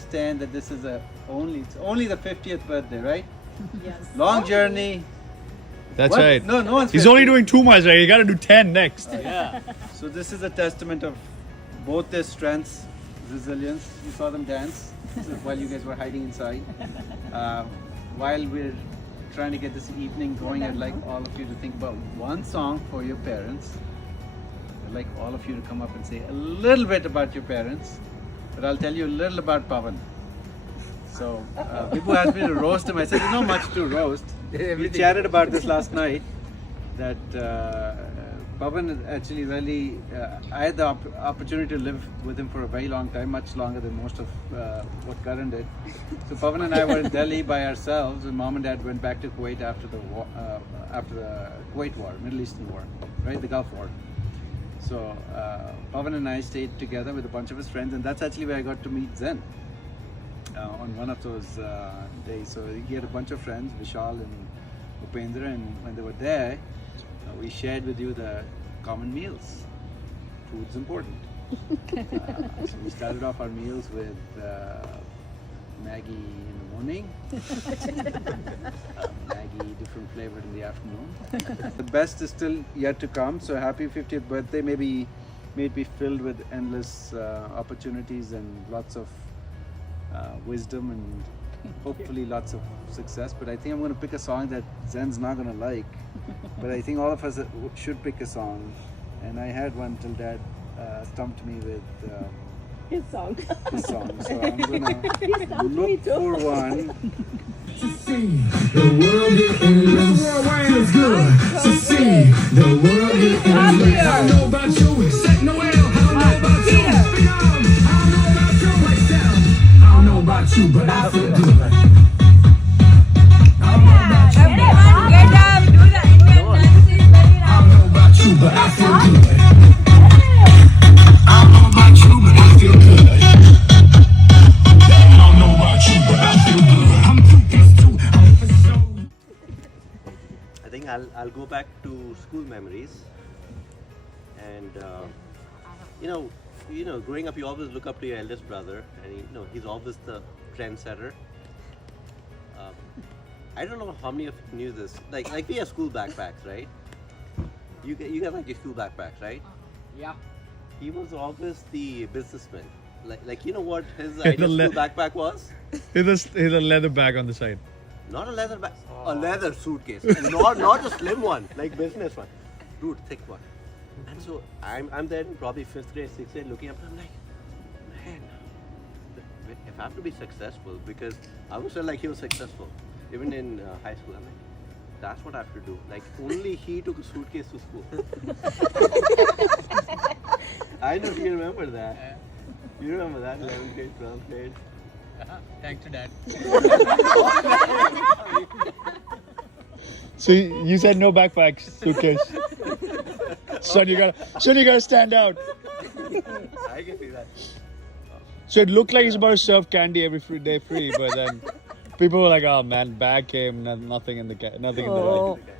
understand that this is it's only the 50th birthday, right? Yes. Long journey. That's What? right. No one's He's 50. only doing 2 miles, right? You gotta do 10 next. Yeah. So this is a testament of both their strengths, resilience. You saw them dance while you guys were hiding inside. While we're trying to get this evening going, I'd like all of you to think about one song for your parents. I'd like all of you to come up and say a little bit about your parents, but I'll tell you a little about Pavan. So Vibhu asked me to roast him. I said, there's not much to roast. We chatted about this last night, that Pavan is actually really, I had the opportunity to live with him for a very long time, much longer than most of what Karan did. So Pavan and I were in Delhi by ourselves, and Mom and Dad went back to Kuwait after the war, after the Kuwait War, Middle Eastern War, right, the Gulf War. So Pavan and I stayed together with a bunch of his friends, and that's actually where I got to meet Zen on one of those days. So he had a bunch of friends, Vishal and Upendra, and when they were there, we shared with you the common meals. Food's important. So we started off our meals with Maggie in the morning, Maggie different flavored in the afternoon. The best is still yet to come. So happy 50th birthday. May it be filled with endless opportunities and lots of wisdom and hopefully lots of success. But I think I'm going to pick a song that Zen's not going to like. But I think all of us should pick a song. And I had one till Dad stumped me with His song. his song. So I'm going to look for one. To see the world get endless feels good. To see the world get endless. I don't know about you, except Noel. I don't know about you, Phenom. I don't know about you, myself. I don't know about you, but I feel good. I don't know about you, but I feel good. Get up, do the Indian dances very I don't know about you, but I feel good. I don't know about you, but I feel good. I don't know about you, but I feel good. I'm too pissed too. I'm for sure. I think I'll go back to school memories, and growing up, you always look up to your eldest brother, and he's always the trendsetter. I don't know how many of you knew this. Like we have school backpacks, right? You guys like your school backpacks, right? Yeah. He was always the businessman. Like you know what his idea of school backpack was? Here's a leather bag on the side. Not a leather bag, a leather suitcase, and not a slim one, like business one, dude, thick one. And so I'm there in probably 5th grade, 6th grade, looking up, and I'm like, man, if I have to be successful, because I always felt like he was successful, even in high school. I'm like, that's what I have to do. Like only he took a suitcase to school. I know you remember that. You remember that 11th grade, 12th grade. Thanks to Dad. So you said no backpacks, suitcase. Son, you gotta stand out. I can see that. So it looked like he's about to serve candy every day free, but then people were like, "Oh man, bag came, nothing in the nothing in the Oh. bag."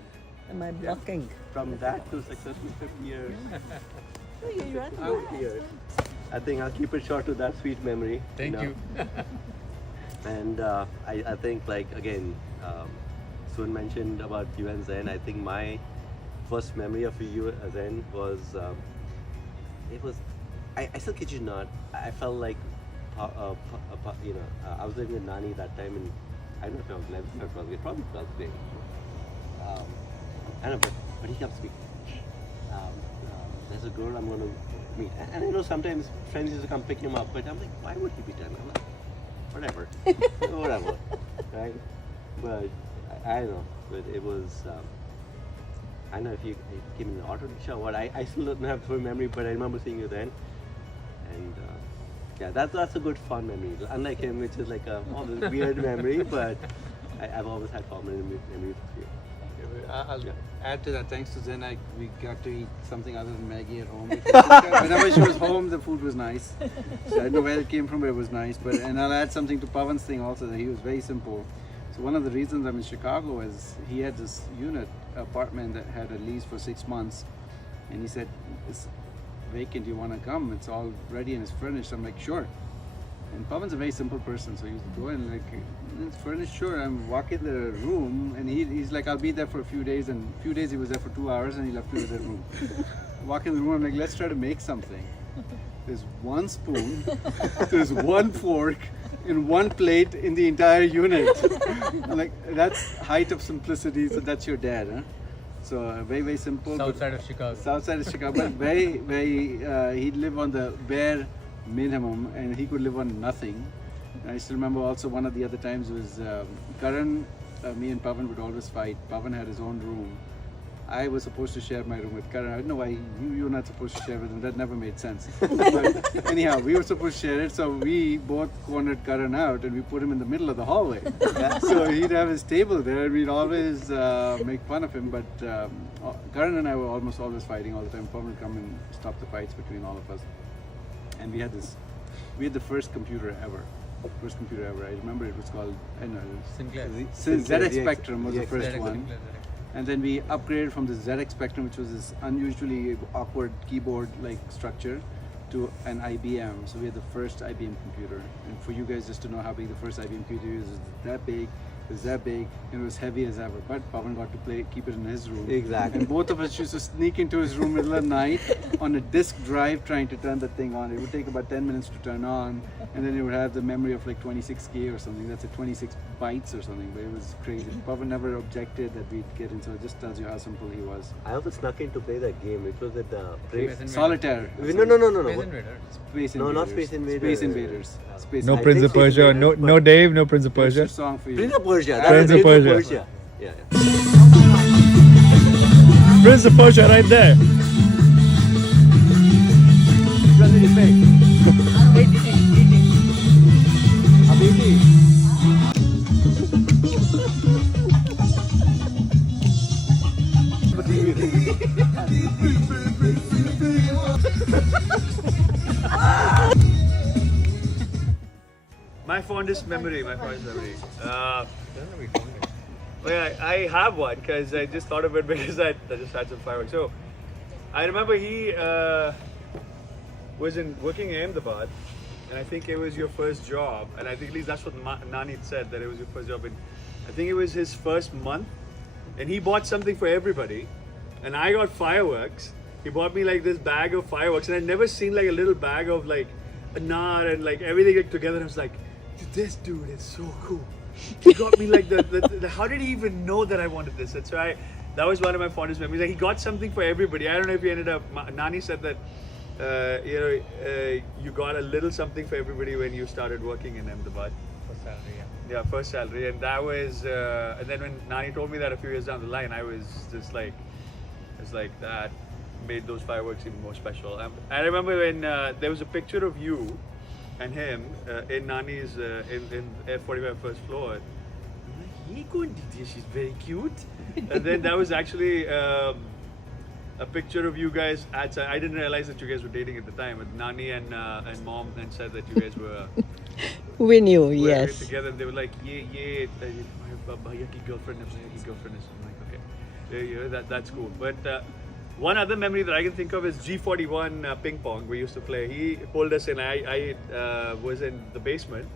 Am I blocking? From that to successful 50 years. You run 50 years. I think I'll keep it short to that sweet memory. Thank you. And I think again, Sun mentioned about you and Zen. I think my first memory of you, Zen, was I still kid you not. I felt like I was living with Nani that time, and I don't know if I was 11th or 12th grade, probably 12th grade. I don't know, but he comes to me. There's a girl I'm going to meet, and I know sometimes friends used to come pick him up, but I'm like, why would he be done? I'm like, whatever, whatever, right? But I don't know, but it was. I don't know if you came in the auto rickshaw or what. I still don't have full memory, but I remember seeing you then, and yeah, that's a good fun memory. Unlike him, which is like all this weird memory, but I've always had fun memories with you. I'll add to that. Thanks to Zen, we got to eat something other than Maggie at home. Whenever she was home, the food was nice. So I don't know where it came from, but it was nice. And I'll add something to Pavan's thing also, that he was very simple. So one of the reasons I'm in Chicago is he had this apartment that had a lease for 6 months, and he said, "It's vacant. You want to come? It's all ready and it's furnished." I'm like, "Sure." And Pavan's a very simple person, so he used to go and like, it's furnished, sure. I'm walking the room, and he's like, I'll be there for a few days, and a few days he was there for 2 hours, and he left me with the room. Walk in the room, I'm like, let's try to make something. There's one spoon, there's one fork, and one plate in the entire unit. I'm like, that's height of simplicity. So that's your dad, huh? So very, very simple. South but- side of Chicago. South side of Chicago, but very, very, he'd live on the bare minimum, and he could live on nothing. I still remember also one of the other times was Karan, me and Pavan would always fight. Pavan had his own room. I was supposed to share my room with Karan. I don't know why you were not supposed to share with him. That never made sense. But anyhow, we were supposed to share it, so we both cornered Karan out and we put him in the middle of the hallway. So he'd have his table there, and we'd always make fun of him. But Karan and I were almost always fighting all the time. Pavan would come and stop the fights between all of us. And we had the first computer ever. First computer ever. I remember it was called Sinclair. ZX Spectrum was the first ZX one. Sinclair, ZX. And then we upgraded from the ZX Spectrum, which was this unusually awkward keyboard-like structure, to an IBM. So we had the first IBM computer. And for you guys just to know how big the first IBM computer is, it's that big, it was that big, and it was heavy as ever. But Pavan got to keep it in his room. Exactly. And both of us used to sneak into his room middle of the night on a disk drive trying to turn the thing on. It would take about 10 minutes to turn on, and then it would have the memory of like 26K or something. That's at 26 bytes or something, but it was crazy. Pavan never objected that we'd get into it. Just tells you how simple he was. I also snuck in to play that game. It was at the Space Invaders. Solitaire. No. Space What? Invaders. Space No, Invaders. not Space Invaders. Space Invaders. Space No I Prince think of Persia. Space No, Invaders, no Dave. No Prince of What's your Persia. song for you? Prince of Persia. Prince of Persia. Yeah. Prince of Persia, right there. My fondest memory. Well, I have one because I just thought of it because I just had some fireworks. So I remember he was working in Ahmedabad, and I think it was your first job, and I think at least that's what Nani said, that it was your first job. And I think it was his first month, and he bought something for everybody, and I got fireworks. He bought me like this bag of fireworks, and I'd never seen like a little bag of like anar and like everything like together. I was like, this dude is so cool. He got me like the how did he even know that I wanted this? And so that was one of my fondest memories. Like he got something for everybody. I don't know if he ended up. Nani said that you got a little something for everybody when you started working in Ahmedabad. First salary, yeah. Yeah, first salary, and that was. And then when Nani told me that a few years down the line, I was just like, it's like that made those fireworks even more special. I remember when there was a picture of you and him in Nani's in F45 first floor. I'm like, "Ye kaun didi? She's very cute." And then that was actually a picture of you guys outside. I didn't realize that you guys were dating at the time. But Nani and mom then said that you guys were We knew, were yes. together. They were like, "Ye, my bhaiya ki girlfriend is." I'm like, okay, yeah, that's cool. But one other memory that I can think of is G41 ping pong. We used to play. He pulled us in. I was in the basement,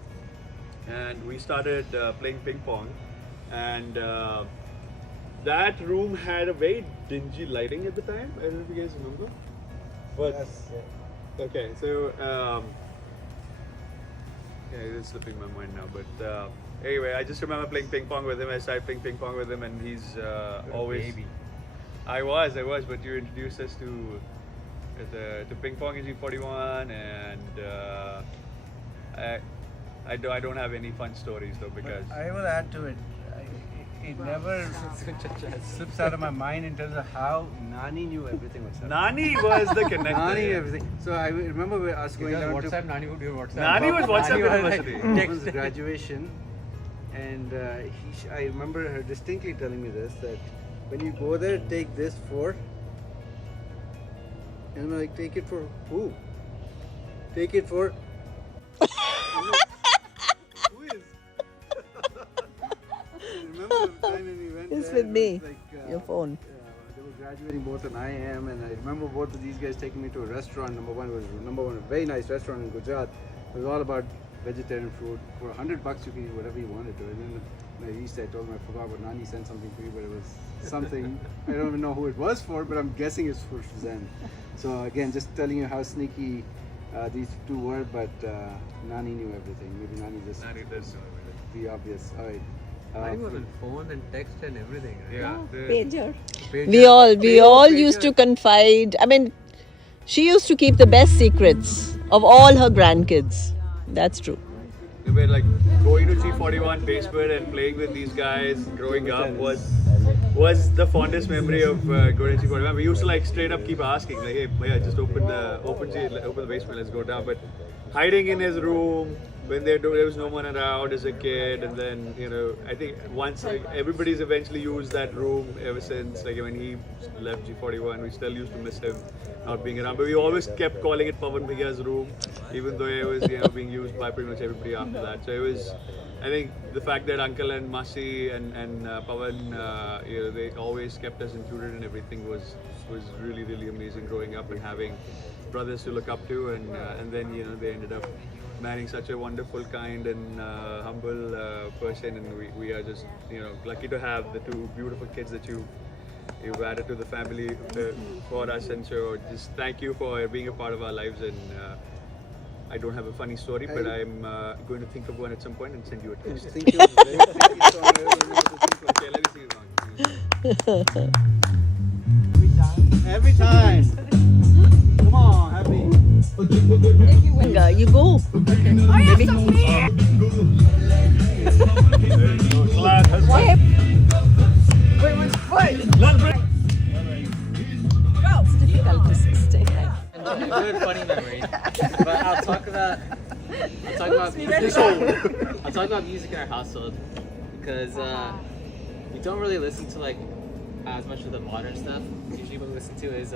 and we started playing ping pong. And that room had a very dingy lighting at the time. I don't know if you guys remember. But okay, so yeah, it's slipping my mind now. But anyway, I just remember playing ping pong with him. I started playing ping pong with him, and he's always. Baby. I was, but you introduced us to ping pong in G41, and I don't have any fun stories though because I will add to it. It never slips out of my mind in terms of how Nani knew everything was happening. Nani was the connector. Nani knew everything. So I remember us going down to WhatsApp, Nani would do WhatsApp. Nani was WhatsApp University. Pavan's graduation, and I remember her distinctly telling me this, that when you go there, take this for, and I'm like, take it for who? Take it for. I'm like, who is? I remember the time when we went It's there, with it me, was like, your phone. they were graduating both, and I am, and I remember both of these guys taking me to a restaurant. Number one, a very nice restaurant in Gujarat. It was all about vegetarian food. For $100 you can eat whatever you wanted to. And then when I reached, I told him I forgot what Nani sent something for you, but it was something I don't even know who it was for, but I'm guessing it's for Zen. So again, just telling you how sneaky these two were, but Nani knew everything. Maybe Nani just Nani does know everything. be obvious. All right. Nani was on phone and text and everything. Right? Yeah. Pager. Pager. We all Pager. used to confide. I mean, she used to keep the best secrets of all her grandkids. That's true. I mean, like going to G41 basement and playing with these guys growing up was the fondest memory of going to G41. We used to like straight up keep asking, like, hey, Bhaiya, just open the basement, let's go down. But hiding in his room when there was no one around as a kid, and then I think once everybody's eventually used that room ever since. Like when he left G41, we still used to miss him not being around. But we always kept calling it Pawan Bhaiya's room, even though it was being used by pretty much everybody after that. So it was, I think, the fact that Uncle and Masi and Pawan, they always kept us included in everything was really, really amazing growing up and having brothers to look up to, and then they ended up marrying such a wonderful, kind, and humble person, and we are just lucky to have the two beautiful kids that you've added to the family for us. And so just thank you for being a part of our lives. And I don't have a funny story, but I'm going to think of one at some point and send you a text. Thank you. Thank you so much. Okay, let me sing a song. Every time. Come on, happy. You go. Baby. It's difficult to stay. Good funny memories. But I'll talk about music in our household because we don't really listen to like as much of the modern stuff. Usually what we listen to is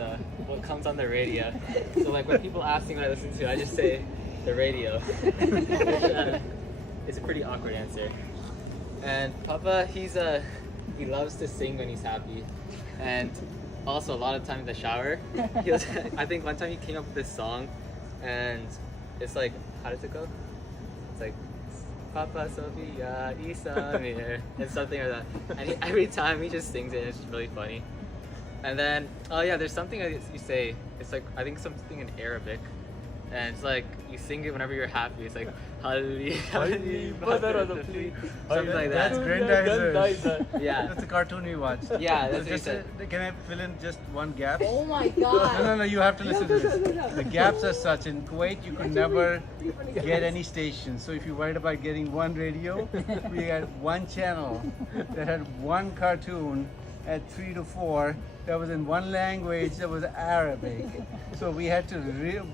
what comes on the radio. So like when people ask me what I listen to, I just say the radio. It's a pretty awkward answer. And Papa, he loves to sing when he's happy. And also a lot of time in the shower. I think one time he came up with this song and it's like, how does it go? It's like, Papa Sophia Isamir, and something like that. And every time he just sings it, and it's just really funny. And then, oh yeah, there's something you say. It's like, I think something in Arabic. And it's like, you sing it whenever you're happy. It's like, something like that. That's Grandizer. Yeah. That's a cartoon we watched. Yeah, that's So what he said. can I fill in just one gap? Oh my God. No, you have to listen to this. The gaps are such. In Kuwait, you could never get any station. So if you worried about getting one radio, we had one channel that had one cartoon at 3 to 4 that was in one language that was Arabic. So we had to,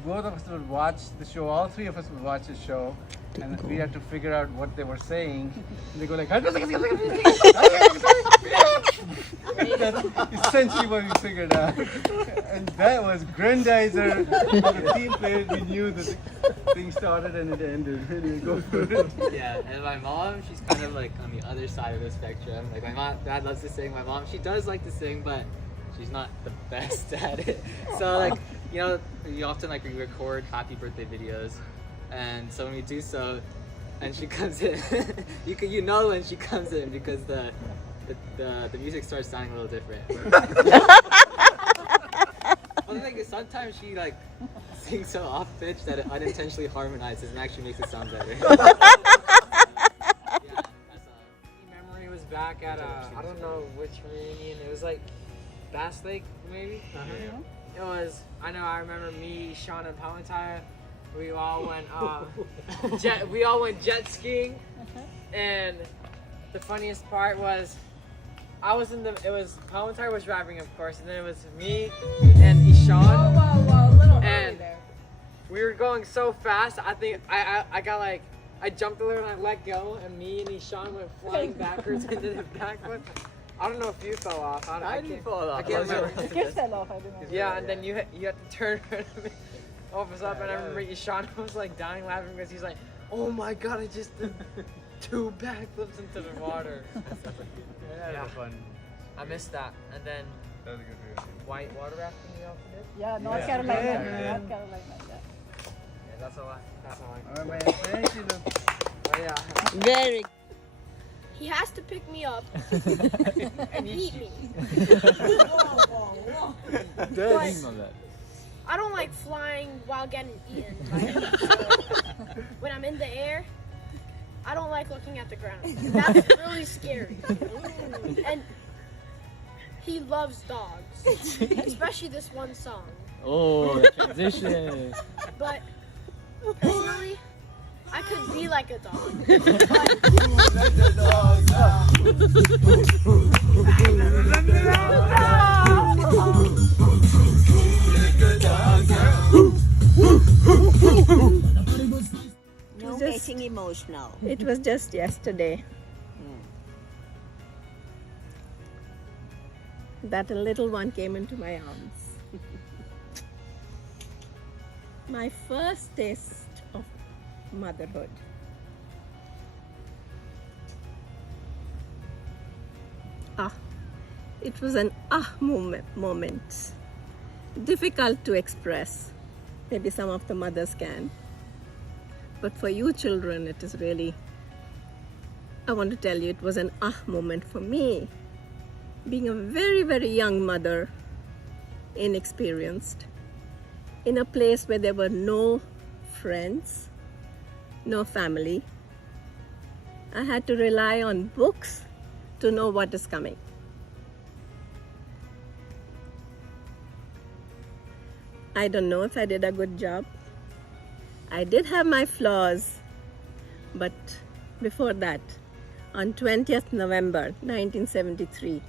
both of us would watch the show, all three of us would watch the show, and we had to figure out what they were saying. And they go like, that's essentially what we figured out. And that was Grandizer. The team played, we knew that the thing started and it ended. Anyway, go for it. Yeah, and my mom, she's kind of like on the other side of the spectrum. Like dad loves to sing. My mom, she does like to sing, but she's not the best at it. So like, we often like record happy birthday videos, and so when we do so, and she comes in, you know when she comes in because the music starts sounding a little different. Well, the thing is, sometimes she like sings so off pitch that it unintentionally harmonizes and actually makes it sound better. Yeah, that's all. Memory was back at I don't know which reunion. It was like Bass Lake, maybe. It was. I remember me, Sean, and Palantire. We all went jet skiing, and the funniest part was it was Palantire was driving, of course, and then it was me and Ishan. And we were going so fast. I think I got like, I jumped a little and I let go, and me and Ishan went flying backwards into the backflip. I don't know if you fell off. I didn't fall off. I can't remember. Yeah, and then you had to turn around and off us up, and I remember Ishan was like dying laughing because he's like, "Oh my God, I just did 2 backflips into the water." Yeah, that was fun. I missed that. And then That was a good reunion. white water rafting we also did. Yeah, North Yeah. Carolina. Yeah. North Carolina. Yeah. That's all I. All right, man. Thank you. Oh, yeah. Very. He has to pick me up and eat me. But I don't like flying while getting eaten. When I'm in the air, I don't like looking at the ground. That's really scary. And he loves dogs, especially this one song. Oh, transition. But personally, I could be like a dog. No getting emotional. It was just yesterday that a little one came into my arms. My first taste of motherhood. It was an moment. Difficult to express. Maybe some of the mothers can. But for you children, it is really, I want to tell you, it was an moment for me. Being a very, very young mother, inexperienced, in a place where there were no friends, no family. I had to rely on books to know what is coming. I don't know if I did a good job. I did have my flaws, but before that, on 20th November 1973,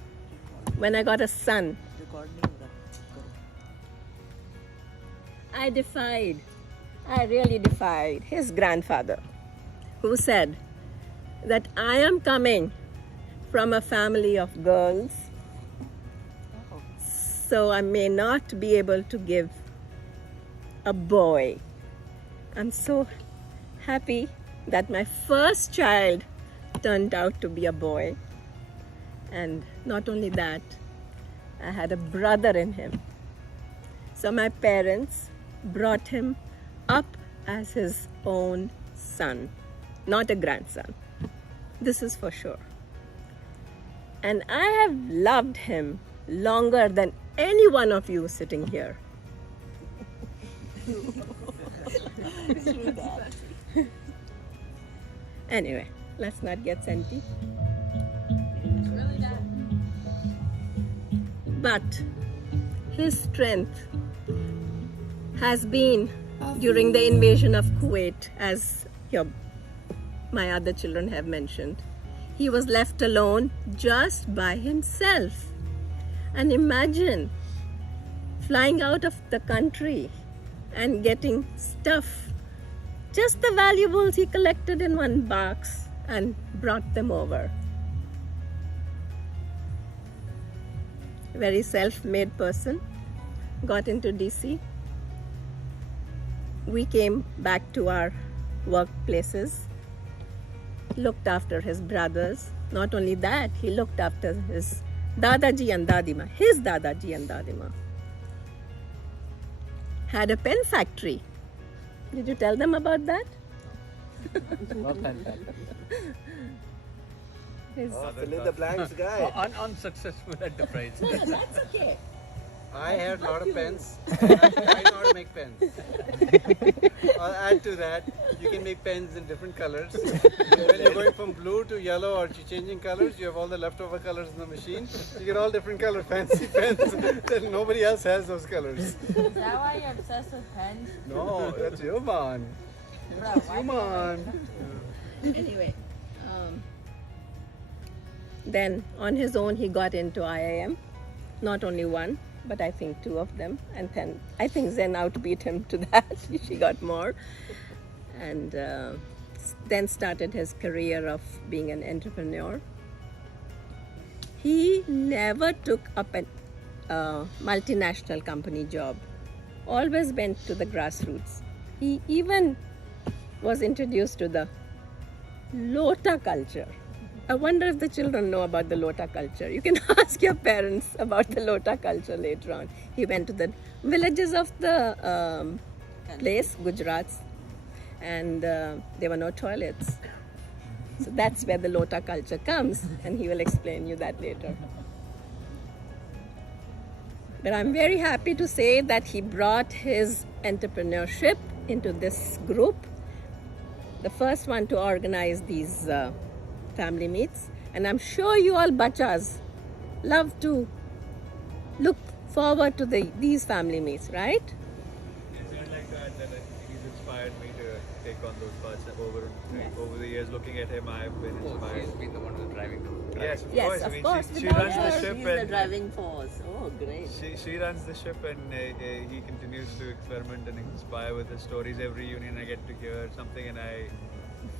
when I got a son, I really defied his grandfather, who said that I am coming from a family of girls, so I may not be able to give a boy. I'm so happy that my first child turned out to be a boy. And not only that, I had a brother in him. So my parents brought him up as his own son, not a grandson. This is for sure. And I have loved him longer than any one of you sitting here. Anyway, let's not get senti. But his strength has been during the invasion of Kuwait, as my other children have mentioned. He was left alone just by himself. And imagine flying out of the country and getting stuff, just the valuables he collected in one box and brought them over. Very self-made person, got into DC. We came back to our workplaces, looked after his brothers. Not only that, he looked after his Dadaji and Dadima, his Dadaji and Dadima. Had a pen factory. Did you tell them about that? What pen factory? Fill in the blanks, guy. Unsuccessful enterprise. No, that's okay. I had a lot of pens. I know how to make pens. I'll add to that, you can make pens in different colors. When you're going from blue to yellow or you're changing colors, you have all the leftover colors in the machine. You get all different color fancy pens that nobody else has those colors. Is that why you're obsessed with pens? No, that's Yuman. That's Yuman. Anyway, then on his own he got into IIM. Not only one, but I think two of them. And then I think Zen outbeat him to that. She got more. And then started his career of being an entrepreneur. He never took up a multinational company job. Always went to the grassroots. He even was introduced to the Lota culture. I wonder if the children know about the Lota culture. You can ask your parents about the Lota culture later on. He went to the villages of the place, Gujarat, and there were no toilets. So that's where the Lota culture comes, and he will explain you that later. But I'm very happy to say that he brought his entrepreneurship into this group, the first one to organize these family meets. And I'm sure you all bachas love to look forward to these family meets, right? It's not like that he's inspired me to take on those parts over the years. Looking at him, I've been inspired. He's been the one who's driving the Yes, of Yes, course. I of mean, course. she Without runs the her, ship He's the and driving force. Oh, great. she runs the ship, and he continues to experiment and inspire with his stories. Every reunion I get to hear something, and I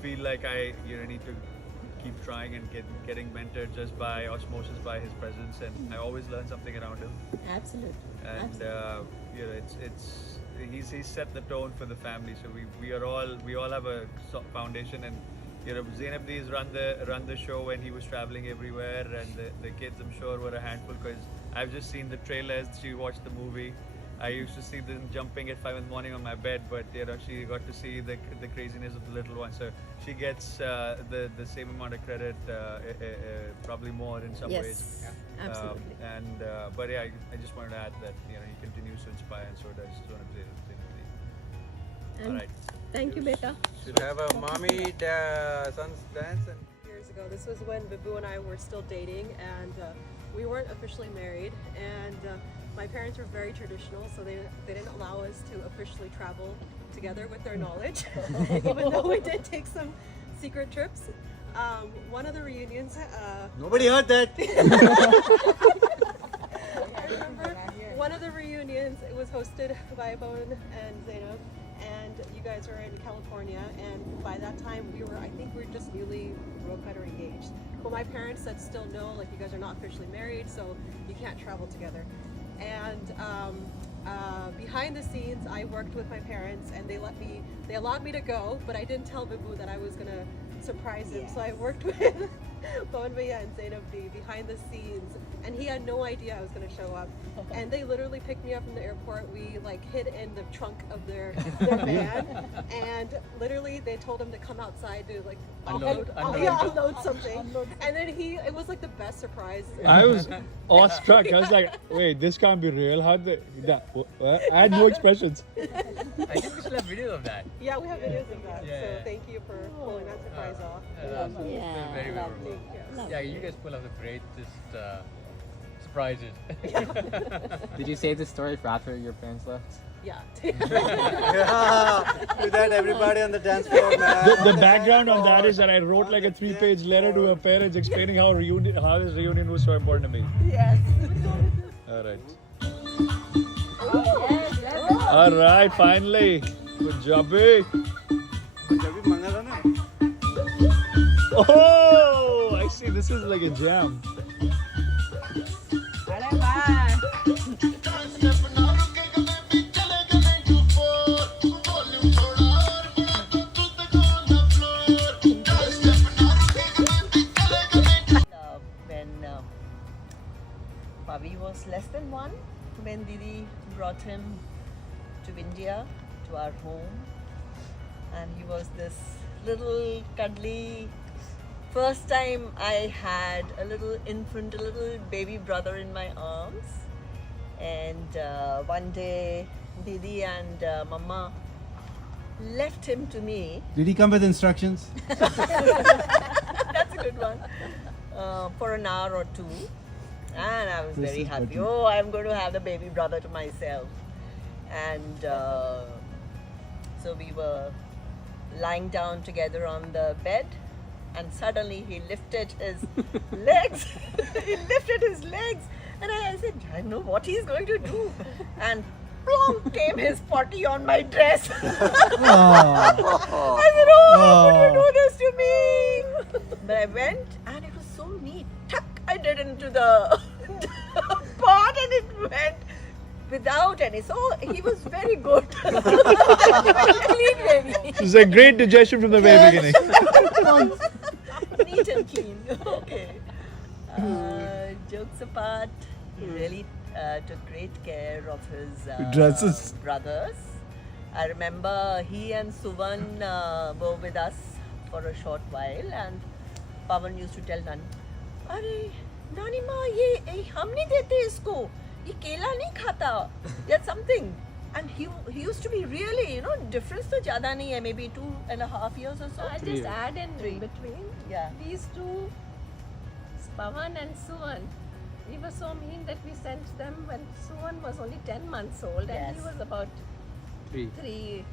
feel like I need to keep trying and getting mentored just by osmosis by his presence, and I always learn something around him. Absolutely. And he's set the tone for the family. So we all have a foundation, and Zainabdi's run the show when he was traveling everywhere, and the kids I'm sure were a handful because I've just seen the trailers. She watched the movie. I used to see them jumping at 5 in the morning on my bed, but she got to see the craziness of the little one. So she gets the same amount of credit, probably more in some ways. Yes, absolutely. But yeah, I just wanted to add that he continues to inspire, and so does Zainabdi. All right. Thank you, Beta. Should have a mommy son's dance. And years ago. This was when Babu and I were still dating, and we weren't officially married. And my parents were very traditional, so they didn't allow us to officially travel together with their knowledge, even though we did take some secret trips. One of the reunions. nobody heard that. I remember one of the reunions. It was hosted by Bowen and Zainab, and you guys were in California. And by that time, I think we were just newly broken or engaged. But my parents said, still no, like you guys are not officially married, so you can't travel together. And behind the scenes, I worked with my parents, and they allowed me to go, but I didn't tell Babu that I was gonna surprise him. So I worked with Bowen Bhaiya and Zainabdi behind the scenes, and he had no idea I was gonna show up. And they literally picked me up from the airport. We hid in the trunk of their van, and literally they told him to come outside to unload something. And then it was like the best surprise. I was awestruck. I was like, wait, this can't be real. How did I had no expressions. I think we should have videos of that. Yeah, we have videos of that. Yeah, so yeah. thank you for pulling that surprise off. Yeah, very lovely. memorable. Yeah, you guys pull off the greatest surprises. Did you save the story for after your parents left? Yeah. with that, everybody on the dance floor, man. The background on that is that I wrote like a 3-page letter to her parents explaining how this reunion was so important to me. Yes. All right. All right, finally. Good job, eh? Oh, I see. This is like a jam. When Pavi was less than 1, when Didi brought him to India, to our home, and he was this little cuddly. First time I had a little infant, a little baby brother in my arms, and one day Didi and Mama left him to me. Did he come with instructions? That's a good one. For an hour or two, and I was very happy. Oh, I'm going to have the baby brother to myself. And so we were lying down together on the bed, and suddenly he lifted his legs. He lifted his legs, and I said, I know what he's going to do. And plonk came his potty on my dress. I said, oh, how could you do this to me? But I went, and it was so neat. Tuck, I did into the pot, and it went without any. So he was very good. Clean baby. It was a great digestion from the very beginning. Neat and clean. Okay. Jokes apart, he really took great care of his Dresses. brothers. I remember he and Suvan were with us for a short while, and Pawan used to tell Nani, "Arey, Nani ma, ye hum nahi dete isko. Ye kela nahi khata. There's something." And he used to be really, difference to zyada nahi hai, maybe 2.5 years or so. I'll just add in between. Yeah. These two, Pawan and Suvan, we were so mean that we sent them when Suvan was only 10 months old and he Yes. was about 3+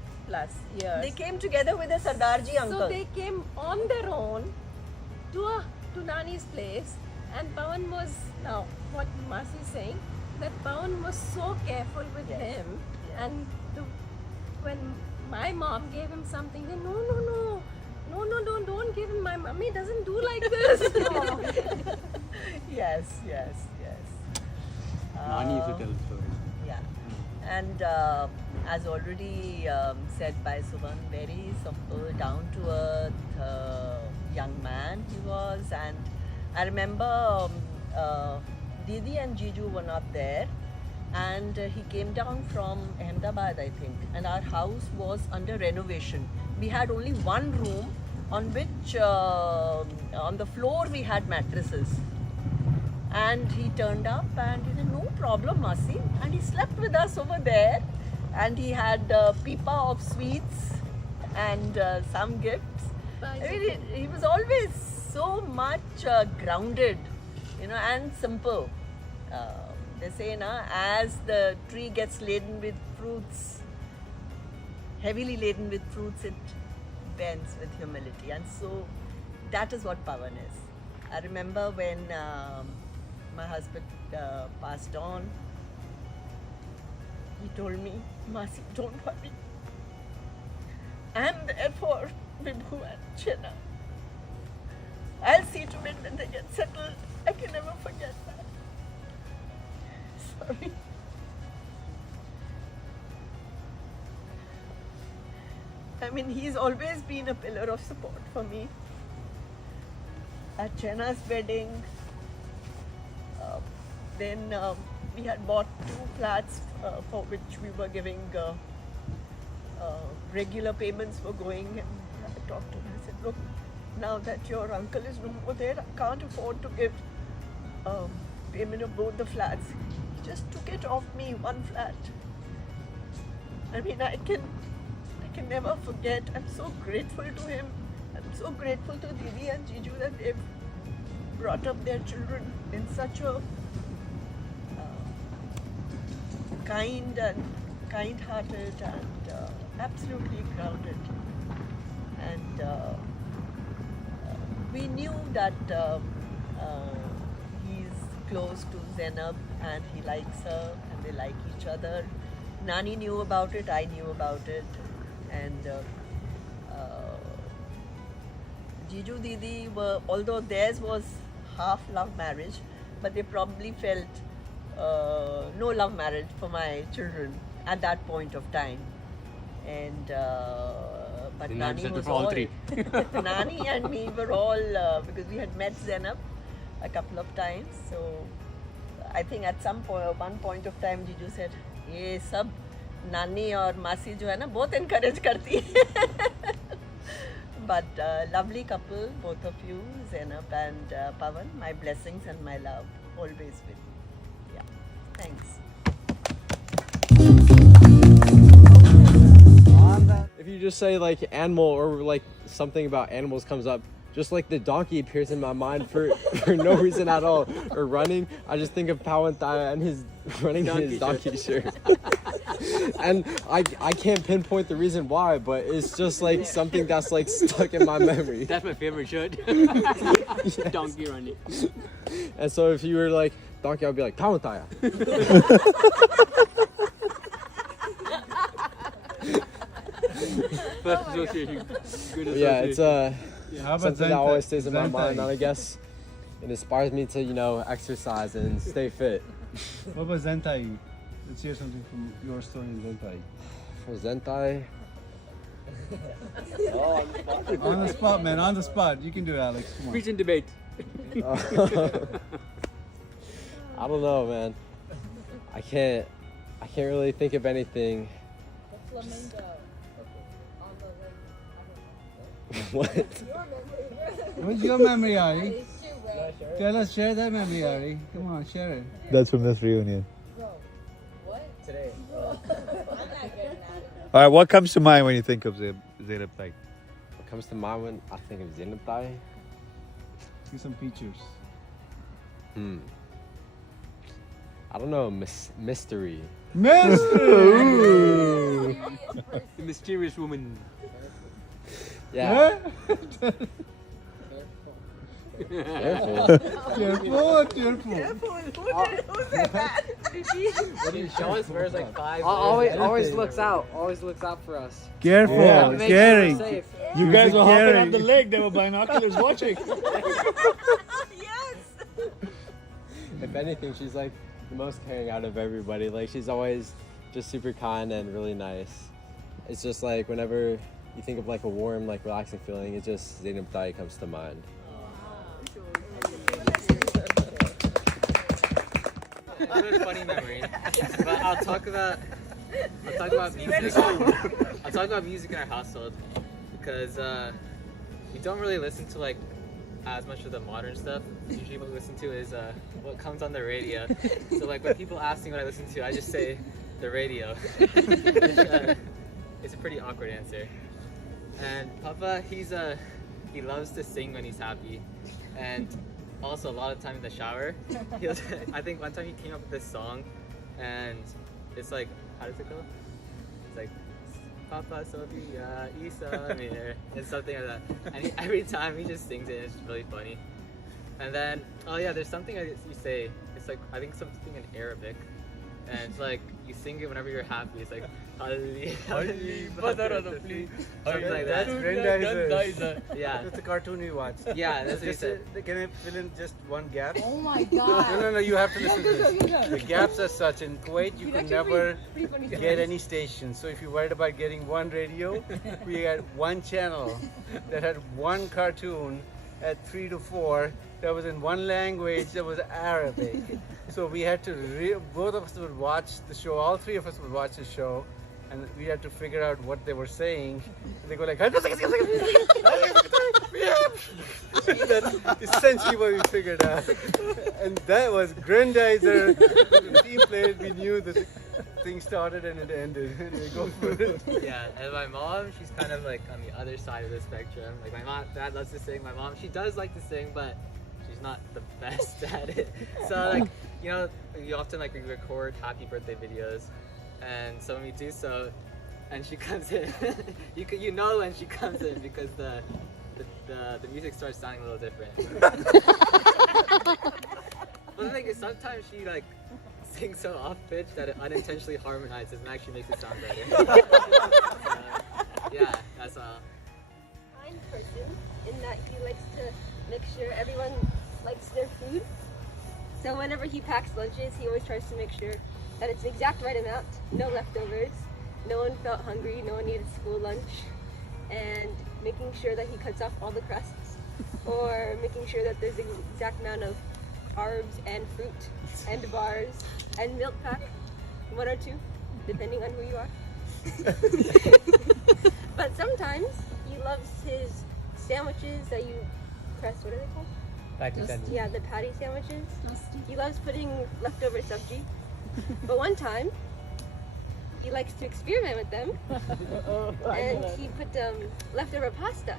years. They came together with a Sardarji uncle. So they came on their own to Nani's place, and Pawan was, now what Masi is saying, that Pawan was so careful with him, and when my mom gave him something, then no, don't give him. My mummy doesn't do like this. Yes. Nani used to tell stories. Yeah. And as already said by Suvan, very simple, down to earth young man he was. And I remember Didi and Jiju were not there, and he came down from Ahmedabad, I think, and our house was under renovation. We had only one room on which on the floor we had mattresses. And he turned up and he said, "No problem, Masi." And he slept with us over there. And he had a pipa of sweets and some gifts. I mean, he was always so much grounded, and simple. They say, as the tree gets laden with fruits, heavily laden with fruits, it bends with humility. And so that is what Pawan is. I remember when my husband passed on, he told me, "Masi, don't worry. I'm there for Vibhu and Chenna. I'll see to it when they get settled. I can never forget that." Sorry. I mean, he's always been a pillar of support for me. At Chenna's wedding, then we had bought 2 flats for which we were giving regular payments were going, and I talked to him. I said, "Look, now that your uncle is no more there, I can't afford to give payment of both the flats." He just took it off me, 1 flat. I mean, I can never forget. I'm so grateful to him. I'm so grateful to Didi and Jiju that they've brought up their children in such a kind-hearted and absolutely grounded. And we knew that he's close to Zainab and he likes her and they like each other. Nani knew about it, I knew about it, and Jiju Didi were, although theirs was half love marriage, but they probably felt no love marriage for my children at that point of time. And but Nani was all three. Nani and me were all because we had met Zainab a couple of times. So I think at one point of time, Jiju said, "ये सब नानी और मासी जो है ना बहुत encourage करती है." But lovely couple, both of you, Zainab and Pawan. My blessings and my love always with you. Yeah, thanks. If you just say like animal or like something about animals comes up, just like the donkey appears in my mind for no reason at all. Or running, I just think of Pawan Thaya and his running in his donkey shirt. And I can't pinpoint the reason why, but it's just like something that's like stuck in my memory. That's my favorite shirt. Yes. Donkey running. And so if you were like donkey, I'd be like Pawan Thaya. First association. Good association. Yeah, it's How about something that always stays in my Zentai? mind, and I guess it inspires me to, exercise and stay fit. What about Zentai? Let's hear something from your story in Zentai. For Zentai, On the spot, man, on the spot. You can do it, Alex. Come on. Preach and debate. I don't know, man. I can't really think of anything flamingo on the lake. What? What's your memory, Ari? Tell us, share that memory, Ari. Come on, share it. That's from this reunion. Today. All right, what comes to mind when you think of Zainab Tai? What comes to mind when I think of Zainab Tai? See some features. I don't know, mystery. Mystery! The mysterious woman. Yeah. Careful. Careful. Who said that? She always wears like 5 Always looks out. Always looks out for us. Careful. Yeah. It's Make scary. sure we're safe. You guys were hopping up the lake. There were binoculars watching. Yes. If anything, she's like the most caring out of everybody. Like she's always just super kind and really nice. It's just like whenever you think of like a warm, like relaxing feeling, it just Zainab Tai comes to mind. I have a funny memory, but I'll talk about music. I'll talk about music in our household because we don't really listen to like as much of the modern stuff. Usually, what we listen to is what comes on the radio. So like when people ask me what I listen to, I just say the radio. It's a pretty awkward answer. And Papa, he loves to sing when he's happy, and also a lot of time in the shower. I think one time he came up with this song, and it's like, how does it go? It's like, Papa, Sophia, Isa, Mir, and something like that. And every time he just sings it, and it's really funny. And then, oh yeah, there's something you say. It's like, I think something in Arabic, and it's like you sing it whenever you're happy. It's like, something like that. Yeah. It's a cartoon we watched. Yeah, that's what he said. Can I fill in just one gap? Oh my god. No, you have to listen to this. The gaps are such. In Kuwait, you could never get any station. So if you're worried about getting one radio, we had one channel that had one cartoon at 3 to 4 that was in one language that was Arabic. So we had to, both of us would watch the show, all three of us would watch the show, and we had to figure out what they were saying. And they go like, that's essentially what we figured out. And that was Grandizer. The team played, we knew the thing started and it ended. And we go for it. Yeah, and my mom, she's kind of like on the other side of the spectrum. Like my dad loves to sing. My mom, she does like to sing, but she's not the best at it. So like, you know, we often like we record happy birthday videos, and so when we do so, and she comes in, you know when she comes in because the music starts sounding a little different. But the thing is, sometimes she like sings so off pitch that it unintentionally harmonizes and actually makes it sound better. Yeah, that's all. Kind person in that he likes to make sure everyone likes their food. So whenever he packs lunches, he always tries to make sure that it's the exact right amount, no leftovers, no one felt hungry, no one needed school lunch, and making sure that he cuts off all the crusts, or making sure that there's the exact amount of carbs and fruit and bars and milk pack, 1 or 2, depending on who you are. But sometimes he loves his sandwiches that you press, what are they called? Yeah, the patty sandwiches. He loves putting leftover sabji. But one time, he likes to experiment with them, and he put leftover pasta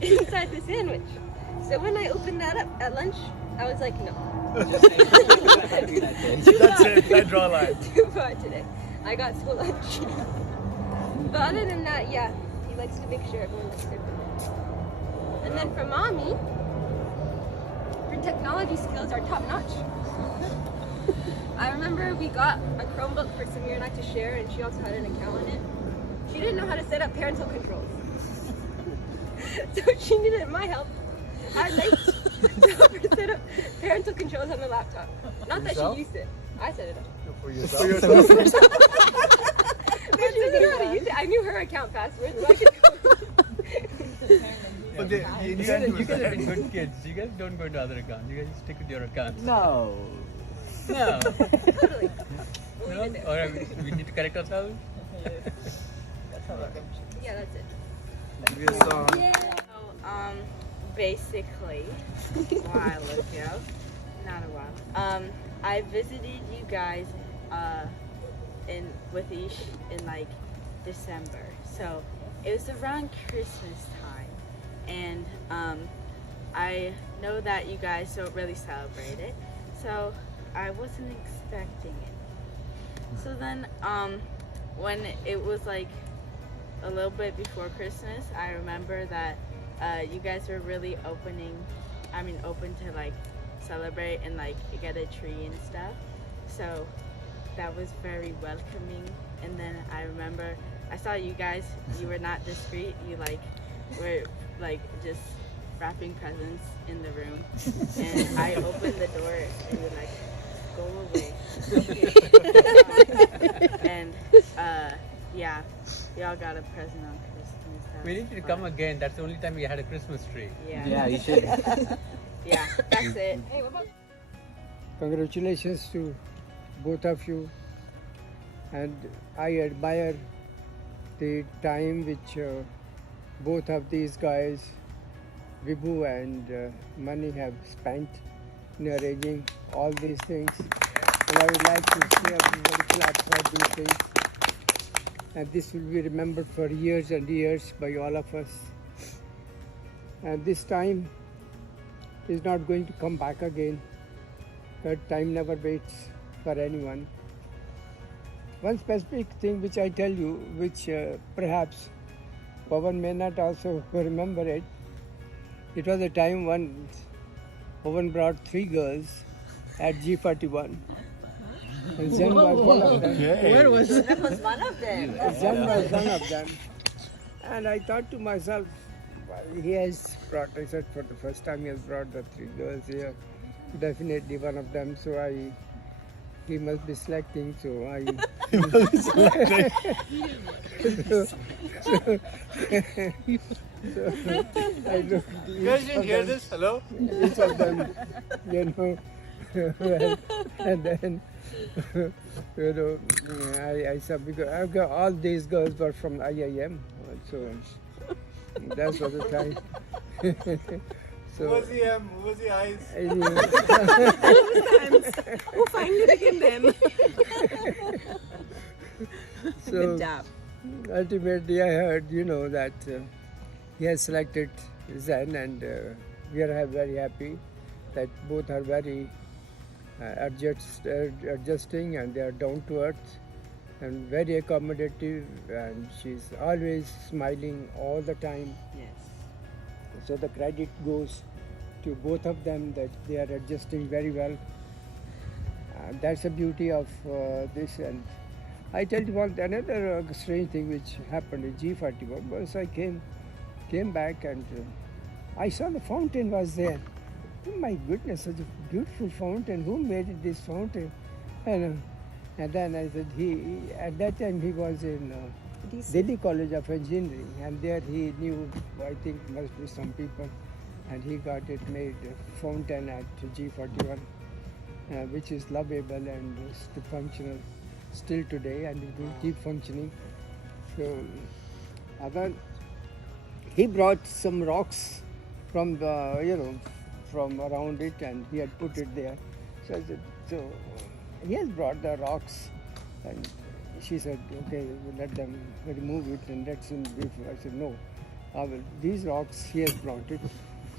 inside the sandwich. So when I opened that up at lunch, I was like, no. That's it. I draw a line. Too far today. I got school lunch. But other than that, yeah, he likes to make sure everyone likes their food. And then for mommy, her technology skills are top notch. I remember we got a Chromebook for Samir and I to share, and she also had an account on it. She didn't know how to set up parental controls. So she needed my help. I late to help her set up parental controls on the laptop. Not that she used it. I set it up. For yourself? But she didn't know how to use it. I knew her account password, so I could go. But you guys have been good kids. You guys don't go into other accounts. You guys stick with your accounts. No. No. Totally. No? Or we need to correct ourselves? Yeah, that's it. Give you a song. Basically, a while ago, not a while. I visited you guys with Ish in like December, so it was around Christmas time, and I know that you guys don't really celebrate it, so I wasn't expecting it. So then, when it was like a little bit before Christmas, I remember that you guys were really open to like celebrate and like get a tree and stuff. So that was very welcoming. And then I remember I saw you guys, you were not discreet, you like were like just wrapping presents in the room. And I opened the door and you were like, go away. And yeah, y'all got a present on Christmas. That We was need to fun. come again. That's the only time we had a Christmas tree. Yeah. Yeah, you should. Yeah, that's it. Hey, what about Congratulations to both of you, and I admire the time which both of these guys, Vibhu and Mani, have spent in arranging all these things. And I would like to say everybody clap for these things. And this will be remembered for years and years by all of us. And this time is not going to come back again. But time never waits for anyone. One specific thing which I tell you, which perhaps Pawan may not also remember it. It was a time when Pawan brought 3 girls at G41. And Zen was one of them. Where was it? That was one of them. Zen was one of them. And I thought to myself, well, he has brought, I said, for the first time he has brought the 3 girls here. Definitely one of them. So he must be selecting. So I. He must be selecting. so I looked. You guys didn't hear this? Hello? Each of them, well, and then, I said, because I've got all these girls were from IIM, so that's what the time. Who was the M? Who was the eyes? Who finally became them? So Good job. ultimately, I heard, that he has selected Zen, and we are very happy that both are very adjusting, and they are down to earth and very accommodative, and she's always smiling all the time. Yes. So the credit goes to both of them that they are adjusting very well. That's the beauty of this. And I tell you another strange thing which happened in G41 was I came back and I saw the fountain was there. Oh my goodness, such a beautiful fountain. Who made this fountain? And then I said, at that time he was in Delhi College of Engineering, and there he knew, I think must be some people, and he got it made fountain at G41, which is lovable and still functional still today, and it will keep functioning. So he brought some rocks from the, from around it, and he had put it there. So I said, so he has brought the rocks, and she said, okay, we'll let them remove it and let's him brief. I said, no, I will. These rocks he has brought it,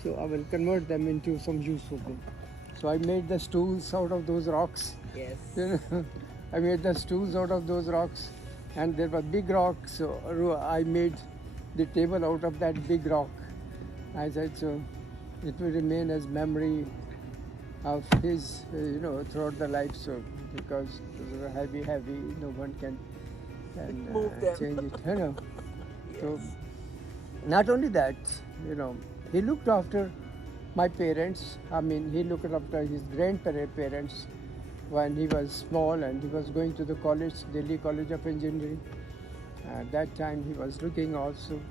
so I will convert them into some useful thing. So I made the stools out of those rocks. Yes. I made the stools out of those rocks, and there were big rocks, so I made the table out of that big rock. I said, so it will remain as memory of his, throughout the life. So because those are heavy, no one can Move them. change it. So not only that, he looked after my parents. I mean, he looked after his grandparents when he was small and he was going to the college, Delhi College of Engineering. At that time, he was looking also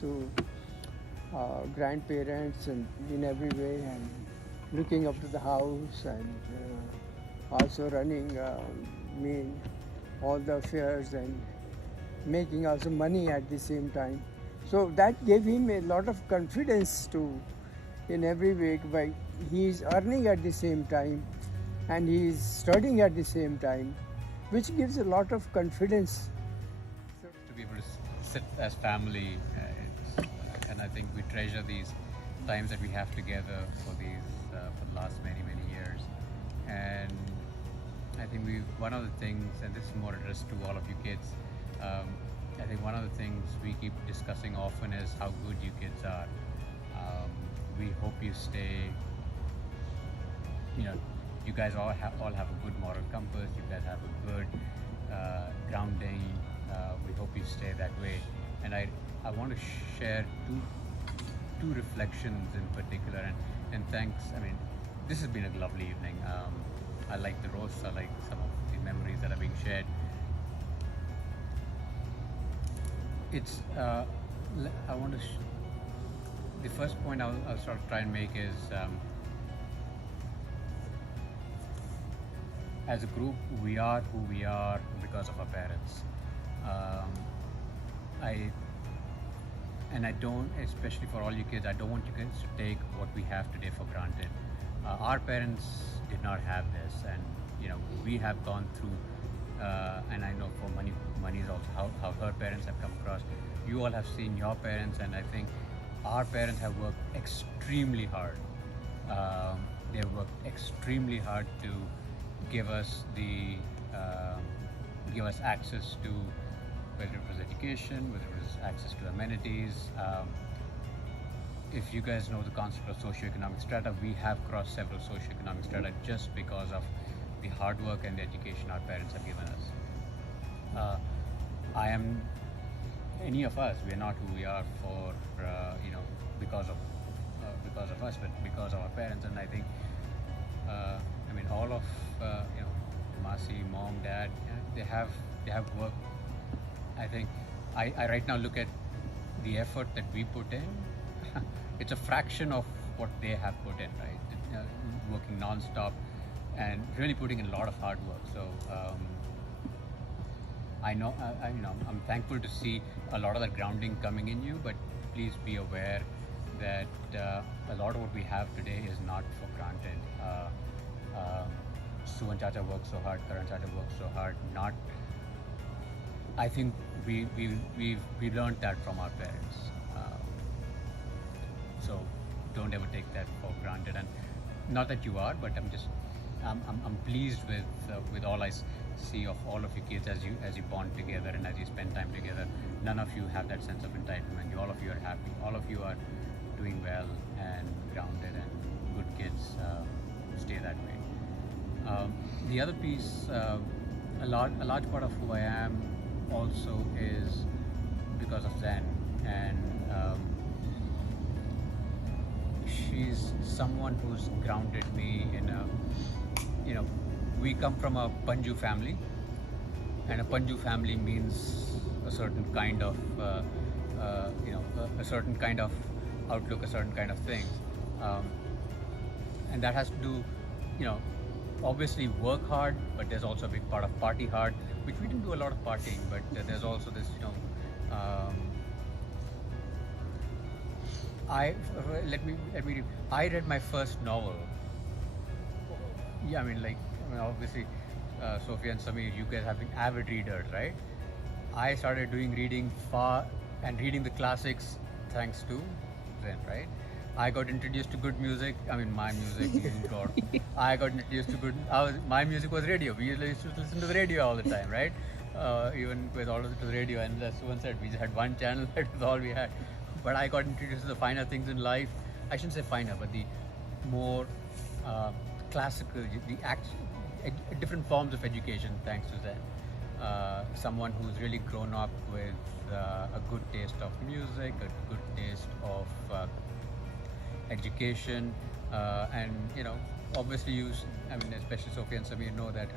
to grandparents and in every way, and looking after the house and also running all the fairs and making also money at the same time. So that gave him a lot of confidence to, in every way, by he is earning at the same time and he is studying at the same time, which gives a lot of confidence. To be able to sit as family, and I think we treasure these times that we have together for the last many years. And I think one of the things, and this is more addressed to all of you kids, I think one of the things we keep discussing often is how good you kids are. We hope you stay, you guys all have a good moral compass, you guys have a good grounding. We hope you stay that way. And I want to share two reflections in particular, and thanks. I mean, this has been a lovely evening. I like the roast, I like some of the memories that are being shared. It's I want to the first point I'll sort of try and make is as a group we are who we are because of our parents. I don't, especially for all you kids, I don't want you guys to take what we have today for granted. Our parents did not have this, and we have gone through, and I know for Mani's also how her parents have come across. You all have seen your parents, and I think our parents have worked extremely hard. They've worked extremely hard to give us access to, whether it was education, whether it was access to amenities. If you guys know the concept of socioeconomic strata, we have crossed several socioeconomic strata just because of the hard work and the education our parents have given us. Any of us, we are not who we are for, because of us, but because of our parents. And I think, all of, Masi, mom, dad, they have worked. I think I right now look at the effort that we put in. It's a fraction of what they have put in, right? Working non-stop and really putting in a lot of hard work. So I'm thankful to see a lot of that grounding coming in you, but please be aware that a lot of what we have today is not for granted. Suvan Chacha worked so hard, Karan Chacha worked so hard. I think we learned that from our parents. So don't ever take that for granted. And not that you are, but I'm pleased with all I see of all of you kids as you bond together and as you spend time together. None of you have that sense of entitlement. All of you are happy. All of you are doing well and grounded and good kids. Stay that way. The other piece, a large part of who I am also is because of Zen, and she's someone who's grounded me in a, we come from a Panju family, and a Panju family means a certain kind of, a certain kind of outlook, a certain kind of things, and that has to do, obviously work hard, but there's also a big part of party hard, which we didn't do a lot of partying, but there's also this, I read my first novel. Yeah, obviously, Sophia and Samir, you guys have been avid readers, right? I started doing reading reading the classics thanks to Zen, right? I got introduced to good music. My music, God. I got introduced to my music was radio. We used to listen to the radio all the time, right? Even with all of it was radio, and as someone said, we just had one channel, that was all we had. But I got introduced to the finer things in life. I shouldn't say finer, but the more classical, different forms of education thanks to Zen. Someone who's really grown up with a good taste of music, a good taste of education, and obviously especially Sophia and Samir know that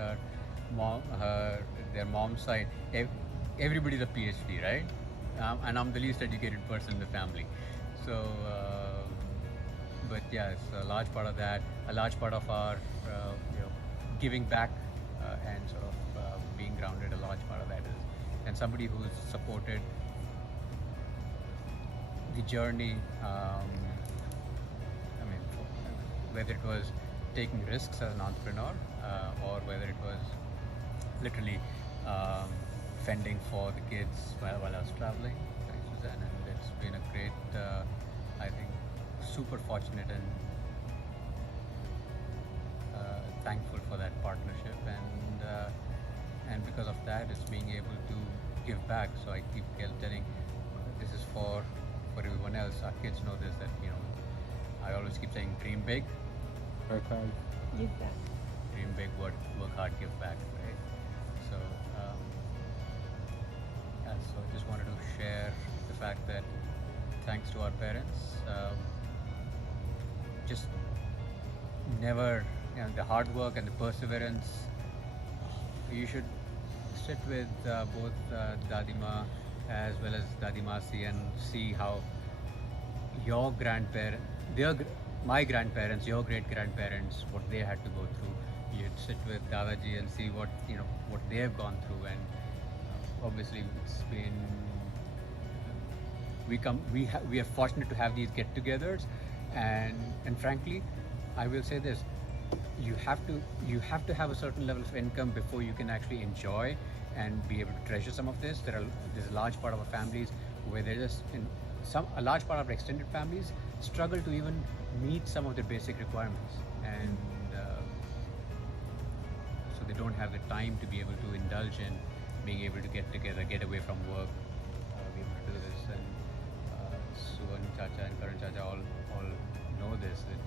their mom's side, everybody's a PhD, right? And I'm the least educated person in the family. So, but yeah, it's a large part of that. A large part of our giving back and sort of being grounded, a large part of that is, and somebody who's supported the journey. Whether it was taking risks as an entrepreneur or whether it was literally fending for the kids while I was traveling. Thanks, Suzanne, and it's been a great, I think, super fortunate and thankful for that partnership, and because of that, it's being able to give back. So I keep telling, this is for everyone else. Our kids know this, that I always keep saying, dream big, work hard, give back. Dream big, work hard, give back, right? So, so I just wanted to share the fact that thanks to our parents, just never, the hard work and the perseverance. You should sit with both Dadima as well as Dadimasi and see how your grandparents, my grandparents, your great-grandparents, what they had to go through. You'd sit with Dadaji and see what they have gone through, and obviously it's been we are fortunate to have these get-togethers, and frankly, I will say this: you have to have a certain level of income before you can actually enjoy and be able to treasure some of this. There's a large part of our families where they're just a large part of our extended families struggle to even meet some of their basic requirements, and so they don't have the time to be able to indulge in being able to get together, get away from work, be able to do this. And Suvan Chacha and Karan Chacha all know this, that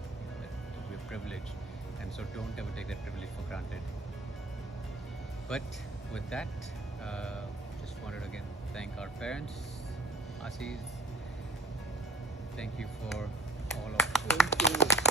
we're privileged, and so don't ever take that privilege for granted. But with that, just wanted to again thank our parents, Asis. Thank you for all of